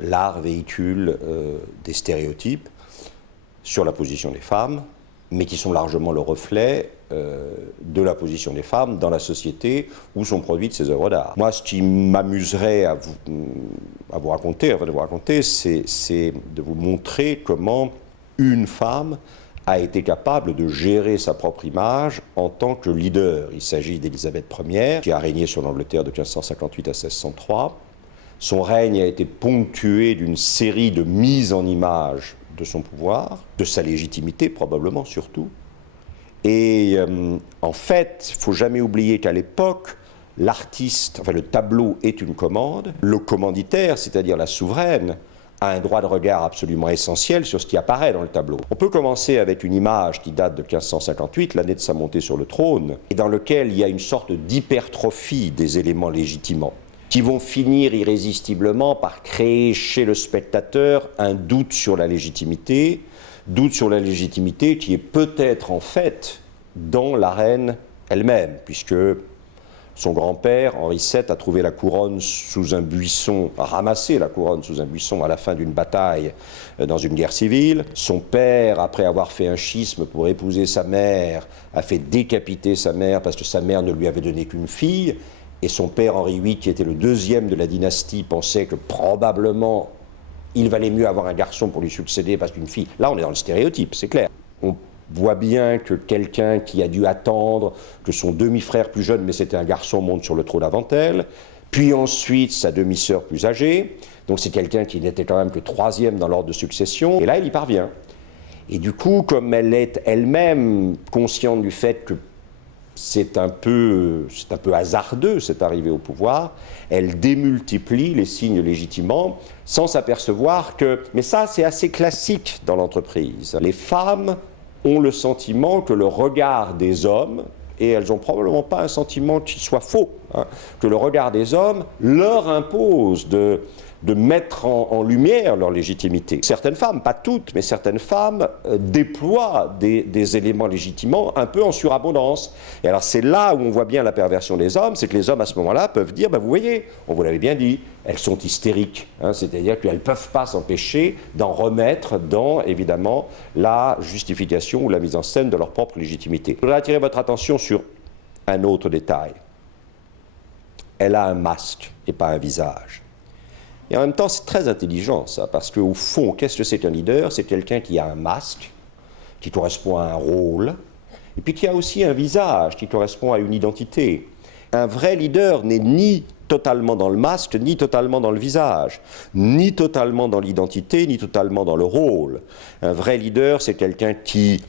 L'art véhicule des stéréotypes sur la position des femmes, mais qui sont largement le reflet de la position des femmes dans la société où sont produites ces œuvres d'art. Moi, ce qui m'amuserait à vous raconter, c'est de vous montrer comment une femme a été capable de gérer sa propre image en tant que leader. Il s'agit d'Élisabeth Ier, qui a régné sur l'Angleterre de 1558 à 1603. Son règne a été ponctué d'une série de mises en image de son pouvoir, de sa légitimité probablement surtout. Et en fait, il ne faut jamais oublier qu'à l'époque, l'artiste, enfin le tableau est une commande, le commanditaire, c'est-à-dire la souveraine, a un droit de regard absolument essentiel sur ce qui apparaît dans le tableau. On peut commencer avec une image qui date de 1558, l'année de sa montée sur le trône, et dans lequel il y a une sorte d'hypertrophie des éléments légitimants, qui vont finir irrésistiblement par créer chez le spectateur un doute sur la légitimité qui est peut-être en fait dans la reine elle-même, puisque son grand-père, Henri VII, a trouvé la couronne sous un buisson, a ramassé la couronne sous un buisson à la fin d'une bataille dans une guerre civile. Son père, après avoir fait un schisme pour épouser sa mère, a fait décapiter sa mère parce que sa mère ne lui avait donné qu'une fille. Et son père, Henri VIII, qui était le deuxième de la dynastie, pensait que probablement il valait mieux avoir un garçon pour lui succéder parce qu'une fille... Là, on est dans le stéréotype, c'est clair. On voit bien que quelqu'un qui a dû attendre que son demi-frère plus jeune, mais c'était un garçon, monte sur le trône avant elle, puis ensuite sa demi-sœur plus âgée, donc c'est quelqu'un qui n'était quand même que troisième dans l'ordre de succession, et là, il y parvient. Et du coup, comme elle est elle-même consciente du fait que c'est un peu hasardeux, cette arrivée au pouvoir, elle démultiplie les signes légitimants sans s'apercevoir que... Mais ça, c'est assez classique dans l'entreprise. Les femmes ont le sentiment que le regard des hommes, et elles n'ont probablement pas un sentiment qui soit faux, que le regard des hommes leur impose de mettre en lumière leur légitimité. Certaines femmes, pas toutes, mais certaines femmes déploient des éléments légitimants un peu en surabondance. Et alors c'est là où on voit bien la perversion des hommes, c'est que les hommes à ce moment-là peuvent dire, vous voyez, on vous l'avait bien dit, elles sont hystériques, c'est-à-dire qu'elles ne peuvent pas s'empêcher d'en remettre dans, évidemment, la justification ou la mise en scène de leur propre légitimité. Je voudrais attirer votre attention sur un autre détail. Elle a un masque et pas un visage. Et en même temps, c'est très intelligent, ça, parce qu'au fond, qu'est-ce que c'est qu'un leader? C'est quelqu'un qui a un masque, qui correspond à un rôle, et puis qui a aussi un visage, qui correspond à une identité. Un vrai leader n'est ni totalement dans le masque, ni totalement dans le visage, ni totalement dans l'identité, ni totalement dans le rôle. Un vrai leader, c'est quelqu'un qui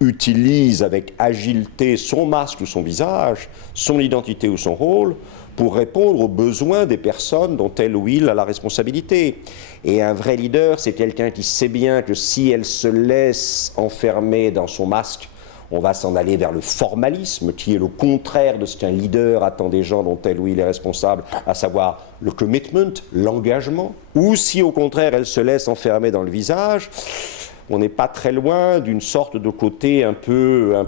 utilise avec agilité son masque ou son visage, son identité ou son rôle, pour répondre aux besoins des personnes dont elle ou il a la responsabilité. Et un vrai leader, c'est quelqu'un qui sait bien que si elle se laisse enfermer dans son masque, on va s'en aller vers le formalisme, qui est le contraire de ce qu'un leader attend des gens dont elle ou il est responsable, à savoir le commitment, l'engagement. Ou si au contraire elle se laisse enfermer dans le visage, on n'est pas très loin d'une sorte de côté un peu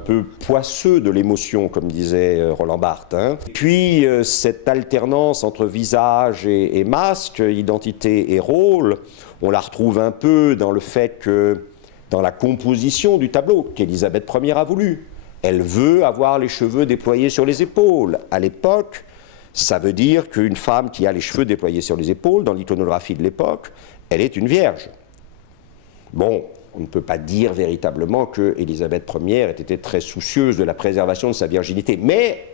poisseux de l'émotion, comme disait Roland Barthes. Et puis, cette alternance entre visage et masque, identité et rôle, on la retrouve un peu dans le fait que, dans la composition du tableau qu'Élisabeth Ier a voulu. Elle veut avoir les cheveux déployés sur les épaules. À l'époque, ça veut dire qu'une femme qui a les cheveux déployés sur les épaules, dans l'iconographie de l'époque, elle est une vierge. Bon, on ne peut pas dire véritablement que Élisabeth Ier ait été très soucieuse de la préservation de sa virginité, mais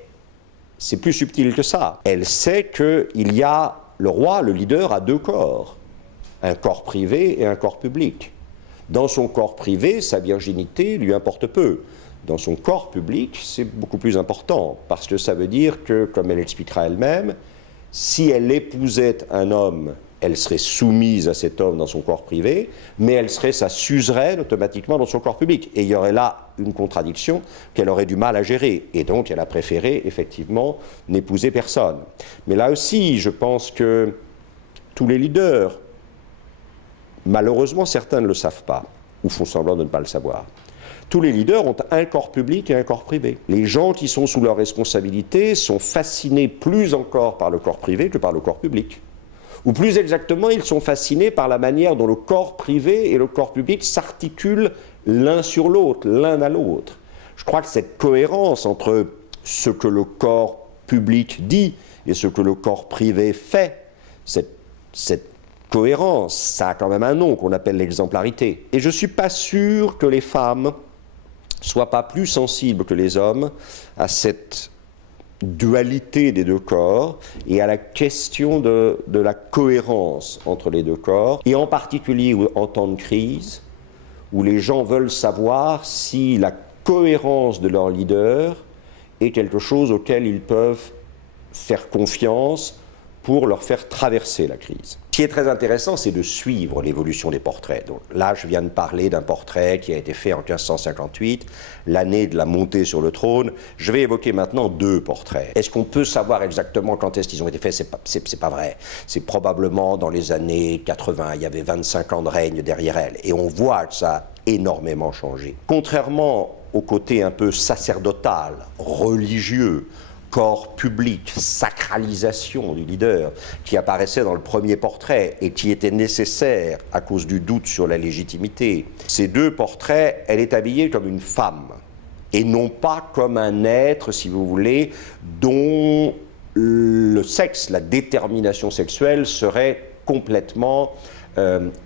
c'est plus subtil que ça. Elle sait qu'il y a le roi, le leader, a deux corps, un corps privé et un corps public. Dans son corps privé, sa virginité lui importe peu. Dans son corps public, c'est beaucoup plus important, parce que ça veut dire que, comme elle expliquera elle-même, si elle épousait un homme, elle serait soumise à cet homme dans son corps privé, mais elle serait sa suzeraine automatiquement dans son corps public. Et il y aurait là une contradiction qu'elle aurait du mal à gérer. Et donc, elle a préféré, effectivement, n'épouser personne. Mais là aussi, je pense que tous les leaders, malheureusement, certains ne le savent pas, ou font semblant de ne pas le savoir. Tous les leaders ont un corps public et un corps privé. Les gens qui sont sous leur responsabilité sont fascinés plus encore par le corps privé que par le corps public. Ou plus exactement, ils sont fascinés par la manière dont le corps privé et le corps public s'articulent l'un sur l'autre, l'un à l'autre. Je crois que cette cohérence entre ce que le corps public dit et ce que le corps privé fait, cette cohérence, ça a quand même un nom qu'on appelle l'exemplarité. Et je ne suis pas sûr que les femmes soient pas plus sensibles que les hommes à cette dualité des deux corps et à la question de la cohérence entre les deux corps, et en particulier en temps de crise, où les gens veulent savoir si la cohérence de leur leader est quelque chose auquel ils peuvent faire confiance pour leur faire traverser la crise. Ce qui est très intéressant, c'est de suivre l'évolution des portraits. Donc là, je viens de parler d'un portrait qui a été fait en 1558, l'année de la montée sur le trône. Je vais évoquer maintenant deux portraits. Est-ce qu'on peut savoir exactement quand est-ce qu'ils ont été faits? C'est pas vrai. C'est probablement dans les années 80. Il y avait 25 ans de règne derrière elle. Et on voit que ça a énormément changé. Contrairement au côté un peu sacerdotal, religieux, corps public, sacralisation du leader, qui apparaissait dans le premier portrait et qui était nécessaire à cause du doute sur la légitimité. Ces deux portraits, elle est habillée comme une femme, et non pas comme un être, si vous voulez, dont le sexe, la détermination sexuelle serait complètement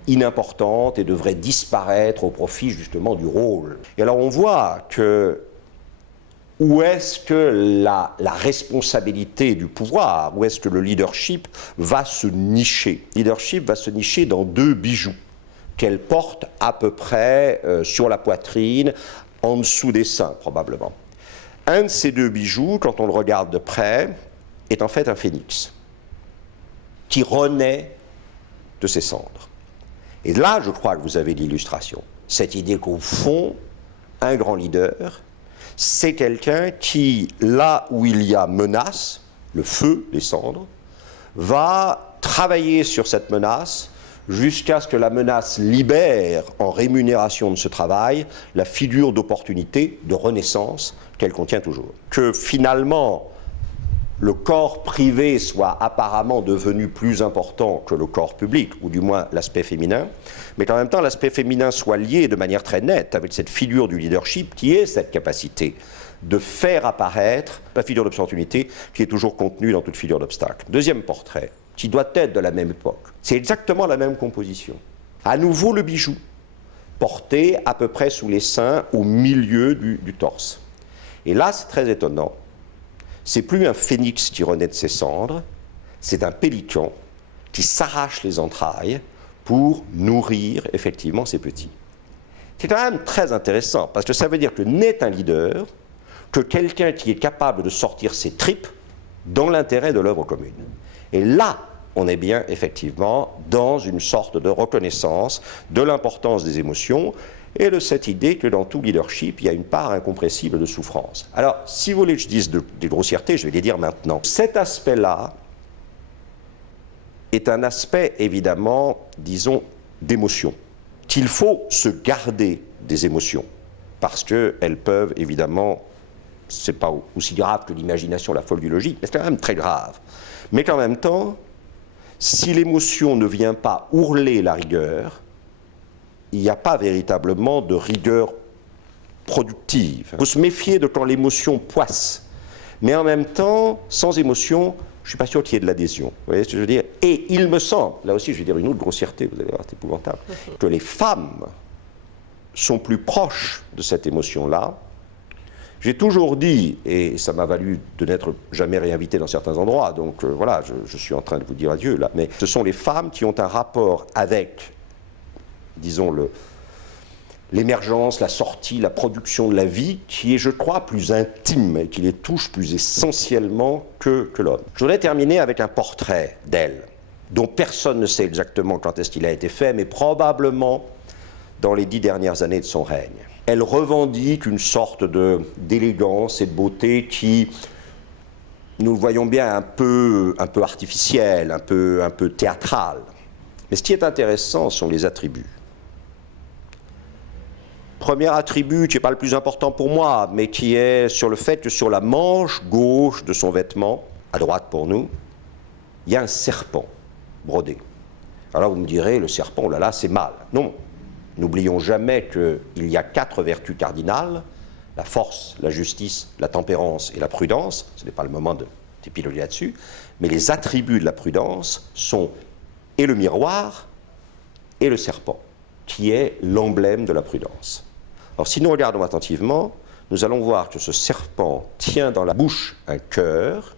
inimportante et devrait disparaître au profit justement du rôle. Et alors on voit que où est-ce que la responsabilité du pouvoir, où est-ce que le leadership va se nicher? Le leadership va se nicher dans deux bijoux qu'elle porte à peu près sur la poitrine, en dessous des seins probablement. Un de ces deux bijoux, quand on le regarde de près, est en fait un phénix qui renaît de ses cendres. Et là, je crois que vous avez l'illustration. Cette idée qu'au fond, un grand leader, c'est quelqu'un qui, là où il y a menace, le feu, les cendres, va travailler sur cette menace jusqu'à ce que la menace libère, en rémunération de ce travail, la figure d'opportunité, de renaissance qu'elle contient toujours. Que finalement, le corps privé soit apparemment devenu plus important que le corps public, ou du moins l'aspect féminin, mais qu'en même temps l'aspect féminin soit lié de manière très nette avec cette figure du leadership qui est cette capacité de faire apparaître la figure d'opportunité qui est toujours contenue dans toute figure d'obstacle. Deuxième portrait, qui doit être de la même époque. C'est exactement la même composition. À nouveau le bijou, porté à peu près sous les seins, au milieu du torse. Et là, c'est très étonnant. C'est plus un phénix qui renaît de ses cendres, c'est un pélican qui s'arrache les entrailles pour nourrir effectivement ses petits. C'est quand même très intéressant, parce que ça veut dire que n'est un leader que quelqu'un qui est capable de sortir ses tripes dans l'intérêt de l'œuvre commune. Et là, on est bien effectivement dans une sorte de reconnaissance de l'importance des émotions et de cette idée que dans tout leadership, il y a une part incompressible de souffrance. Alors, si vous voulez que je dise des grossièretés, je vais les dire maintenant. Cet aspect-là est un aspect, évidemment, disons, d'émotion, qu'il faut se garder des émotions, parce qu'elles peuvent, évidemment, c'est pas aussi grave que l'imagination, la folie du logis, mais c'est quand même très grave. Mais qu'en même temps, si l'émotion ne vient pas ourler la rigueur, il n'y a pas véritablement de rigueur productive. Il faut se méfier de quand l'émotion poisse. Mais en même temps, sans émotion, je ne suis pas sûr qu'il y ait de l'adhésion. Vous voyez ce que je veux dire? Et il me semble, là aussi je vais dire une autre grossièreté, vous allez voir, c'est épouvantable, que les femmes sont plus proches de cette émotion-là. J'ai toujours dit, et ça m'a valu de n'être jamais réinvité dans certains endroits, donc voilà, je suis en train de vous dire adieu là, mais ce sont les femmes qui ont un rapport avec, disons, l'émergence, la sortie, la production de la vie, qui est, je crois, plus intime et qui les touche plus essentiellement que l'homme. Je voudrais terminer avec un portrait d'elle, dont personne ne sait exactement quand est-ce qu'il a été fait, mais probablement dans les 10 dernières années de son règne. Elle revendique une sorte d'élégance et de beauté qui, nous le voyons bien, un peu artificielle, un peu théâtrale. Mais ce qui est intéressant sont les attributs. Premier attribut, qui n'est pas le plus important pour moi, mais qui est sur le fait que sur la manche gauche de son vêtement, à droite pour nous, il y a un serpent. brodé. Alors vous me direz, le serpent, oh là là, c'est mal. Non, n'oublions jamais qu'il y a 4 vertus cardinales, la force, la justice, la tempérance et la prudence. Ce n'est pas le moment d'épiloguer là-dessus, mais les attributs de la prudence sont et le miroir et le serpent, qui est l'emblème de la prudence. Alors si nous regardons attentivement, nous allons voir que ce serpent tient dans la bouche un cœur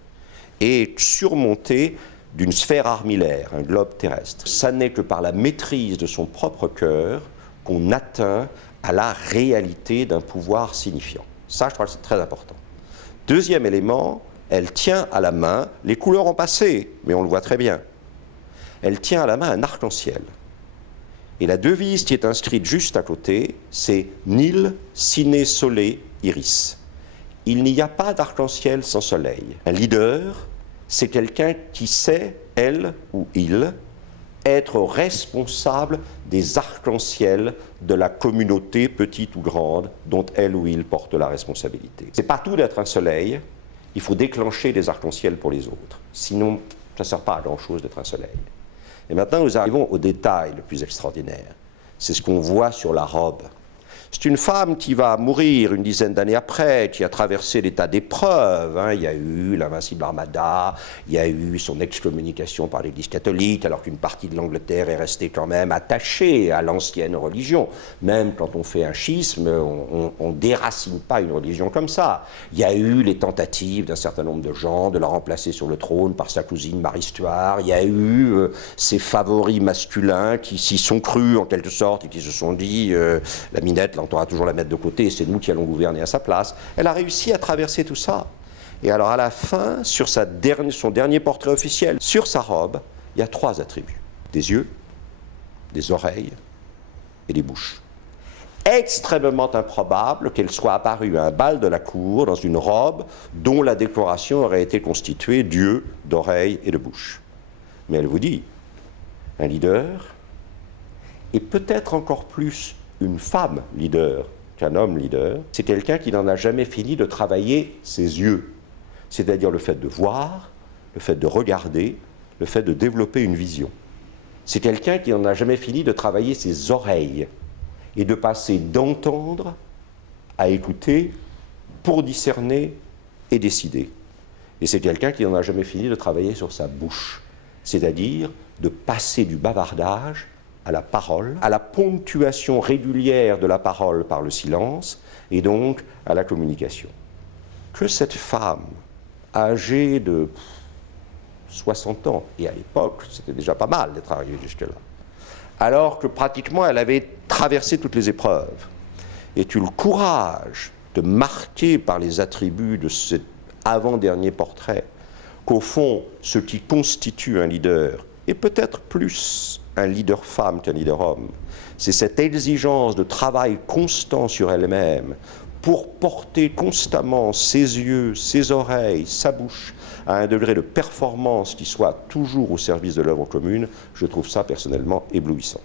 et est surmonté d'une sphère armillaire, un globe terrestre. Ça n'est que par la maîtrise de son propre cœur qu'on atteint à la réalité d'un pouvoir signifiant. Ça, je crois que c'est très important. Deuxième élément, elle tient à la main, les couleurs ont passé, mais on le voit très bien. Elle tient à la main un arc-en-ciel. Et la devise qui est inscrite juste à côté, c'est Nil sine sole iris. Il n'y a pas d'arc-en-ciel sans soleil. Un leader, c'est quelqu'un qui sait, elle ou il, être responsable des arcs-en-ciel de la communauté, petite ou grande, dont elle ou il porte la responsabilité. C'est pas tout d'être un soleil, il faut déclencher des arcs-en-ciel pour les autres. Sinon, ça ne sert pas à grand-chose d'être un soleil. Et maintenant, nous arrivons au détail le plus extraordinaire. C'est ce qu'on voit sur la robe. C'est une femme qui va mourir une dizaine d'années après, qui a traversé des tas d'épreuves. Il y a eu l'invincible Armada, il y a eu son excommunication par l'Église catholique, alors qu'une partie de l'Angleterre est restée quand même attachée à l'ancienne religion. Même quand on fait un schisme, on ne déracine pas une religion comme ça. Il y a eu les tentatives d'un certain nombre de gens de la remplacer sur le trône par sa cousine Marie Stuart. Il y a eu ses favoris masculins qui s'y sont crus en quelque sorte et qui se sont dit la minette, on aura toujours la mettre de côté, et c'est nous qui allons gouverner à sa place. Elle a réussi à traverser tout ça. Et alors à la fin, sur son dernier portrait officiel, sur sa robe, il y a 3 attributs. Des yeux, des oreilles et des bouches. Extrêmement improbable qu'elle soit apparue à un bal de la cour dans une robe dont la décoration aurait été constituée d'yeux, d'oreilles et de bouche. Mais elle vous dit, un leader, et peut-être encore plus une femme leader qu'un homme leader, c'est quelqu'un qui n'en a jamais fini de travailler ses yeux, c'est-à-dire le fait de voir, le fait de regarder, le fait de développer une vision. C'est quelqu'un qui n'en a jamais fini de travailler ses oreilles et de passer d'entendre à écouter pour discerner et décider. Et c'est quelqu'un qui n'en a jamais fini de travailler sur sa bouche, c'est-à-dire de passer du bavardage à la parole, à la ponctuation régulière de la parole par le silence, et donc à la communication. Que cette femme, âgée de 60 ans, et à l'époque, c'était déjà pas mal d'être arrivée jusque-là, alors que pratiquement elle avait traversé toutes les épreuves, ait eu le courage de marquer par les attributs de cet avant-dernier portrait, qu'au fond, ce qui constitue un leader, et peut-être plus un leader femme qu'un leader homme, c'est cette exigence de travail constant sur elle-même pour porter constamment ses yeux, ses oreilles, sa bouche à un degré de performance qui soit toujours au service de l'œuvre commune. Je trouve ça personnellement éblouissant.